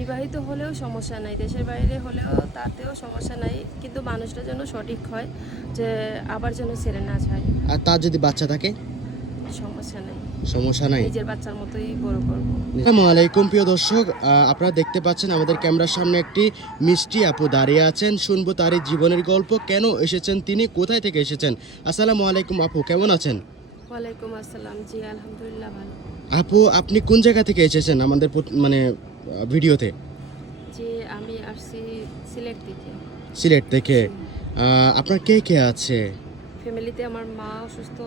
বিবাহিত হলেও সমস্যা নাই, দেশের বাইরে হলেও তাতেও সমস্যা নাই, কিন্তু মানুষটা যেন সঠিক হয়, যে আবার যেন ছেড়ে না যায়। আর তার যদি বাচ্চা থাকে? সমস্যা নাই, সমস্যা নাই। নিজের বাচ্চার মতোই বড় করব। আসসালামু আলাইকুম প্রিয় দর্শক, আপনারা দেখতে পাচ্ছেন আমাদের ক্যামেরার সামনে একটি মিষ্টি আপু দাঁড়িয়ে আছেন। শুনবো তার এই জীবনের গল্প, কেন এসেছেন তিনি, কোথায় থেকে এসেছেন। আসসালামু আলাইকুম আপু, কেমন আছেন? ওয়ালাইকুম আসসালাম, জি আলহামদুলিল্লাহ ভালো। আপু, আপনি কোন জায়গা থেকে এসেছেন আমাদের মানে ভিডিওতে? জি আমি আসছি সিলেট থেকে। সিলেট থেকে। আপনার কে কে আছে? ফ্যামিলিতে আমার মা অসুস্থ,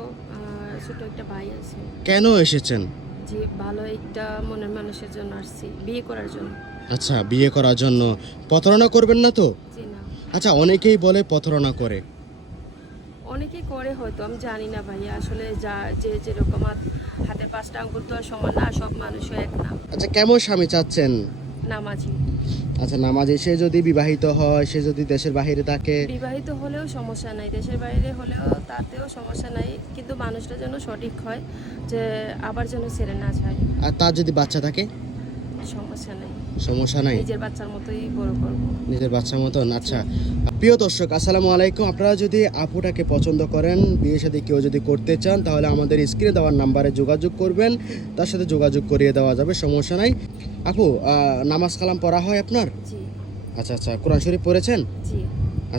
ছোট একটা ভাই আছে। কেন এসেছেন? জি ভালো একটা মনের মানুষের জন্য আসছি, বিয়ে করার জন্য। আচ্ছা, বিয়ে করার জন্য। প্রতারণা করবেন না তো? জি না, আচ্ছা, অনেকেই বলে প্রতারণা করে। অনেকে করে হয়তো, আমি জানি না ভাইয়া, আসলে যা যে যেরকম হাতে পাঁচটা আঙ্গুল তো আর সমান না, সব মানুষও এক না। আচ্ছা, কেমন স্বামী চাচ্ছেন? নামাজি। আচ্ছা, নামাজে সে যদি বিবাহিত হয়, সে যদি দেশের বাইরে থাকে? বিবাহিত হলেও সমস্যা নাই, দেশের বাইরে হলেও তাতেও সমস্যা নাই, কিন্তু মানুষটা যেন সঠিক হয়, যে আবার যেন ছেড়ে না যায়। আর তার যদি বাচ্চা থাকে? সমস্যা নাই, সমস্যা নাই। নিজের বাচ্চার মতোই বড় করব। নিজের বাচ্চার মতন। আচ্ছা, প্রিয় দর্শক আসসালামু আলাইকুম। আপনারা যদি আপুটাকে পছন্দ করেন, বিয়ের সাথে কেউ যদি করতে চান, তাহলে আমাদের স্ক্রিনে দেওয়ার নাম্বারে যোগাযোগ করবেন, তার সাথে যোগাযোগ করিয়ে দেওয়া যাবে, সমস্যা নাই। আপু, নামাজ কালাম পড়া হয় আপনার? জি। আচ্ছা আচ্ছা, কোরআন শরীফ পড়েছেন? জি।